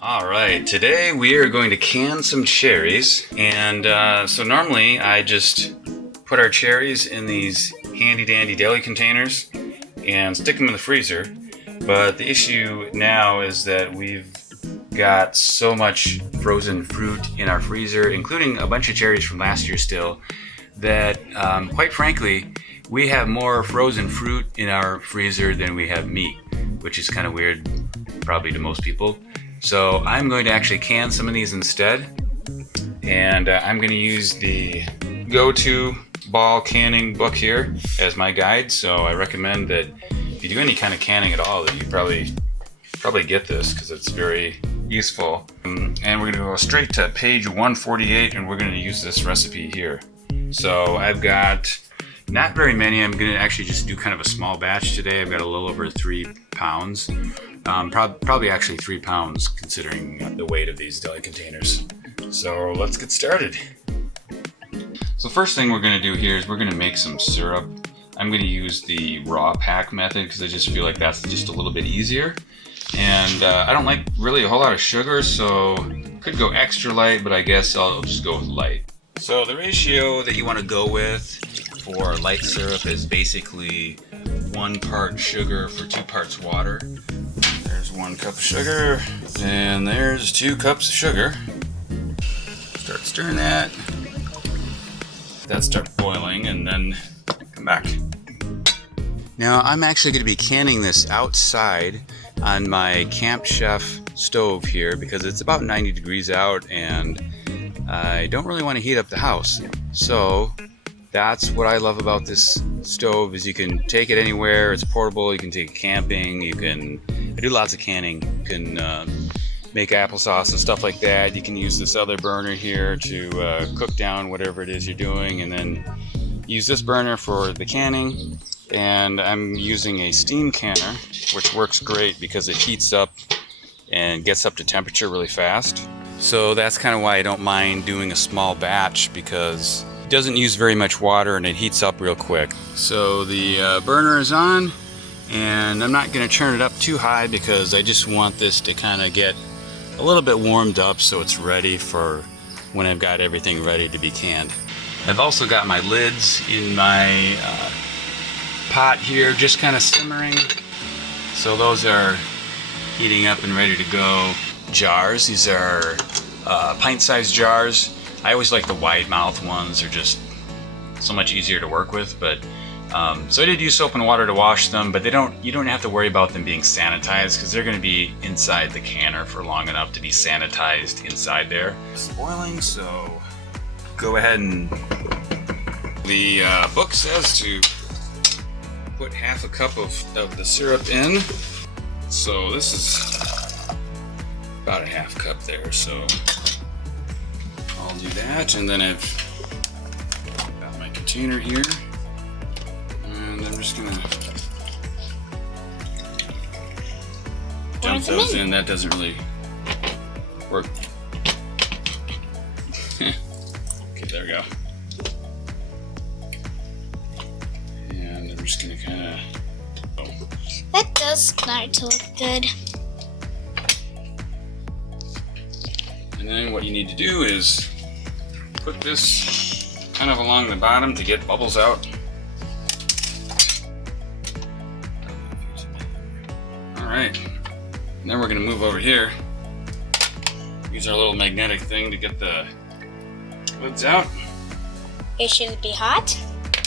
Alright, today we are going to can some cherries, and so normally I just put our cherries in these handy dandy deli containers and stick them in the freezer, but the issue now is that we've got so much frozen fruit in our freezer, including a bunch of cherries from last year still, that quite frankly we have more frozen fruit in our freezer than we have meat, which is kind of weird probably to most people. So I'm going to actually can some of these instead, and I'm going to use the go-to ball canning book here as my guide. So I recommend that if you do any kind of canning at all, that you probably get this because it's very useful. And we're going to go straight to page 148, and we're going to use this recipe here. So I've got not very many. I'm going to actually just do kind of a small batch today. I've got a little over 3 pounds. Probably actually 3 pounds considering the weight of these deli containers. So let's get started. So first thing we're going to do here is we're going to make some syrup. I'm going to use the raw pack method because I just feel like that's just a little bit easier. And I don't like really a whole lot of sugar, so could go extra light, but I guess I'll just go with light. So the ratio that you want to go with for light syrup is basically 1 part sugar for 2 parts water. There's 1 cup of sugar, and there's 2 cups of sugar. Start stirring that. That starts boiling, and then come back. Now I'm actually going to be canning this outside on my Camp Chef stove here because it's about 90 degrees out, and I don't really want to heat up the house. So that's what I love about this stove is you can take it anywhere. It's portable. You can take it camping. I do lots of canning. You can make applesauce and stuff like that. You can use this other burner here to cook down whatever it is you're doing, and then use this burner for the canning. And I'm using a steam canner, which works great because it heats up and gets up to temperature really fast. So that's kind of why I don't mind doing a small batch, because it doesn't use very much water and it heats up real quick. So the burner is on, and I'm not going to turn it up too high because I just want this to kind of get a little bit warmed up so it's ready for when I've got everything ready to be canned. I've also got my lids in my pot here just kind of simmering. So those are heating up and ready to go. Jars, these are pint-sized jars. I always like the wide mouth ones. They're just so much easier to work with. But so I did use soap and water to wash them, but you don't have to worry about them being sanitized because they're going to be inside the canner for long enough to be sanitized inside there. It's boiling, so go ahead and the book says to put half a cup of the syrup in. So this is about a half cup there, so I'll do that, and then I've got my container here, and I'm just gonna dump those in. That doesn't really work. Okay, there we go. And I'm just gonna kind of. That does start to look good. And then what you need to do is put this kind of along the bottom to get bubbles out. Alright, then we're going to move over here. Use our little magnetic thing to get the lids out. It should be hot.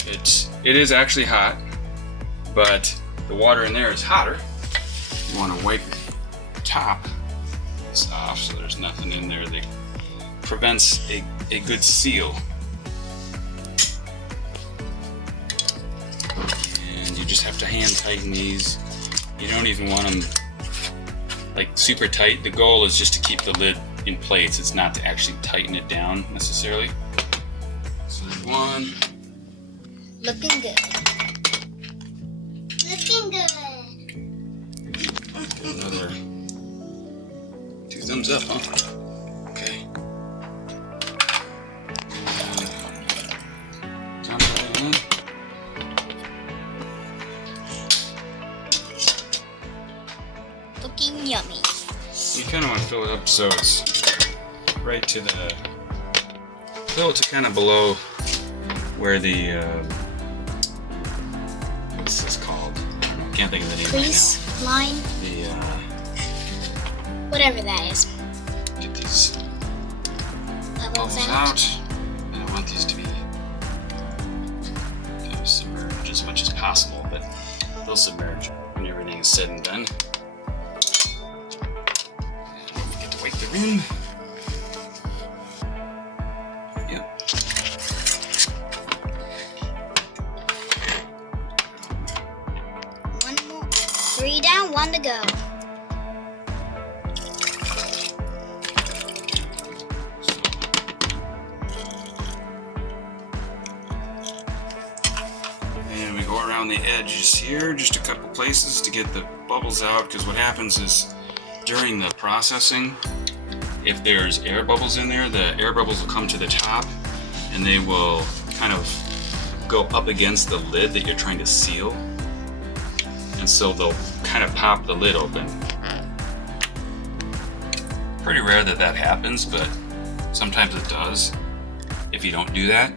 It is actually hot, but the water in there is hotter. You want to wipe the top of this off so there's nothing in there that prevents a good seal. And you just have to hand tighten these. You don't even want them like super tight. The goal is just to keep the lid in place. It's not to actually tighten it down necessarily. So there's one. Looking good. Looking good. Another 2 thumbs up, huh? Okay. Dump that in. Looking yummy. You kind kind of want to fill it up so it's right to the, fill it to kind of below where the, what's this called? I can't think of the name Crease, right line, now. The, whatever that is. get these Bubbles bubbles out. out. And I want these to be kind of submerged as much as possible, but they'll submerge when everything is said and done. And don't forget to wipe the rim. Yep. One more. 3 down, 1 to go. And we go around the edges here, just a couple places to get the bubbles out, because what happens is during the processing, if there's air bubbles in there, the air bubbles will come to the top and they will kind of go up against the lid that you're trying to seal. And so they'll kind of pop the lid open. Pretty rare that that happens, but sometimes it does if you don't do that.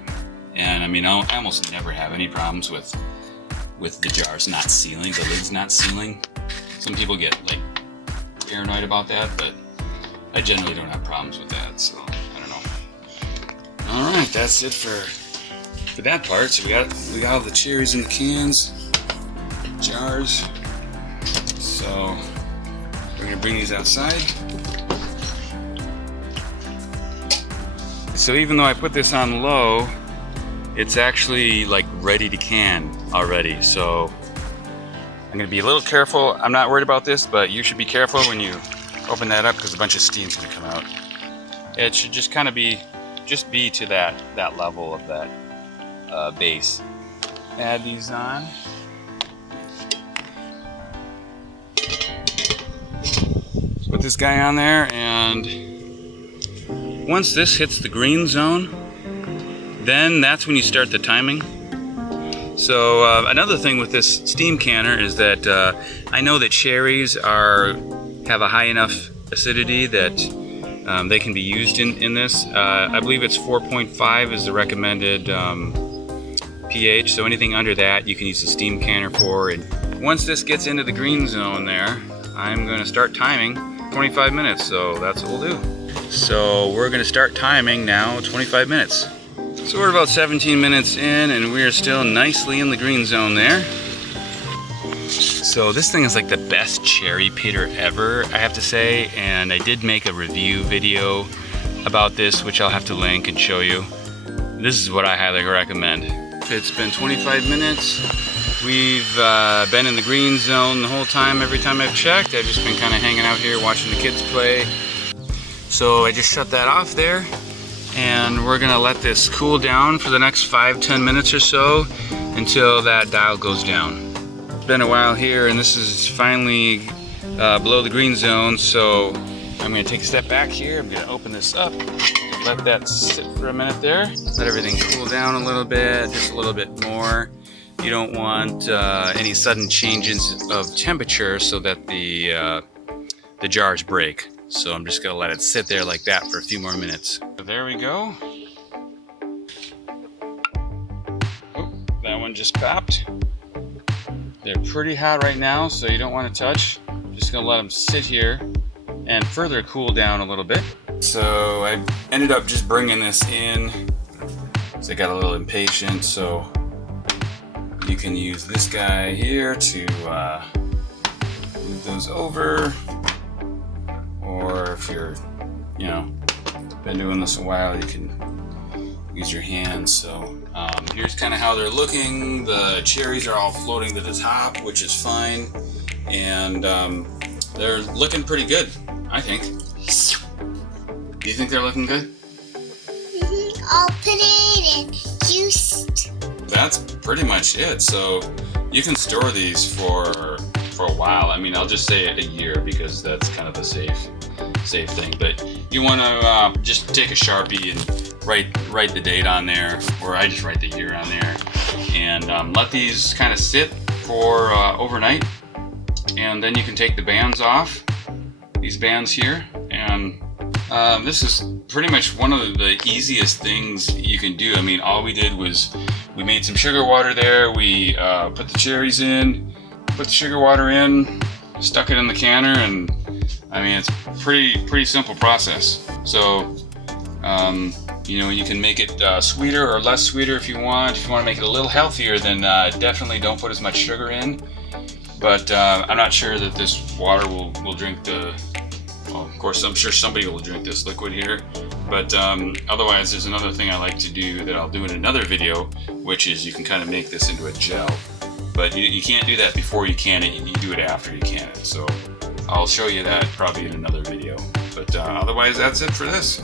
And I mean, I almost never have any problems with the jars not sealing, the lids not sealing. Some people get like paranoid about that, but I generally don't have problems with that, so I don't know. All right, that's it for that part. So we got all the cherries in the cans, jars. So we're gonna bring these outside. So even though I put this on low, it's actually like ready to can already. So I'm gonna be a little careful. I'm not worried about this, but you should be careful when you open that up because a bunch of steam's gonna come out. It should just kind of be to that level of that base. Add these on. Put this guy on there, and once this hits the green zone, then that's when you start the timing. So another thing with this steam canner is that I know that cherries have a high enough acidity that they can be used in this. I believe it's 4.5 is the recommended pH, so anything under that you can use the steam canner for. And once this gets into the green zone there, I'm going to start timing 25 minutes, so that's what we'll do. So we're going to start timing now 25 minutes. So we're about 17 minutes in and we are still nicely in the green zone there. So this thing is like the best cherry pitter ever, I have to say, and I did make a review video about this, which I'll have to link and show you. This is what I highly recommend. It's been 25 minutes. We've been in the green zone the whole time. Every time I've checked, I've just been kind of hanging out here watching the kids play. So I just shut that off there. And we're gonna let this cool down for the next 5-10 minutes or so until that dial goes down. It's been a while here and this is finally below the green zone, so I'm gonna take a step back here. I'm gonna open this up, let that sit for a minute there. Let everything cool down a little bit, just a little bit more. You don't want any sudden changes of temperature so that the jars break. So I'm just gonna let it sit there like that for a few more minutes. So there we go. Oh, that one just popped. They're pretty hot right now, so you don't want to touch. I'm just gonna let them sit here and further cool down a little bit. So I ended up just bringing this in because I got a little impatient. So you can use this guy here to move those over. Or if you're, been doing this a while, you can use your hands. So here's kind of how they're looking. The cherries are all floating to the top, which is fine. And they're looking pretty good, I think. Do you think they're looking good? Open it and juiced. That's pretty much it. So you can store these for a while. I mean, I'll just say a year because that's kind of a safe thing. But you want to just take a Sharpie and write the date on there, or I just write the year on there, and let these kind of sit for overnight. And then you can take the bands off, these bands here, And this is pretty much one of the easiest things you can do. I mean, all we did was we made some sugar water there. We put the cherries in, put the sugar water in, stuck it in the canner, and I mean, it's pretty simple process. So you know, you can make it sweeter or less sweeter if you want. If you want to make it a little healthier, then definitely don't put as much sugar in. But I'm not sure that this water will drink the, well, of course I'm sure somebody will drink this liquid here. But otherwise, there's another thing I like to do that I'll do in another video, which is you can kind of make this into a gel. But you can't do that before you can it, you do it after you can it. So I'll show you that probably in another video. But otherwise, that's it for this.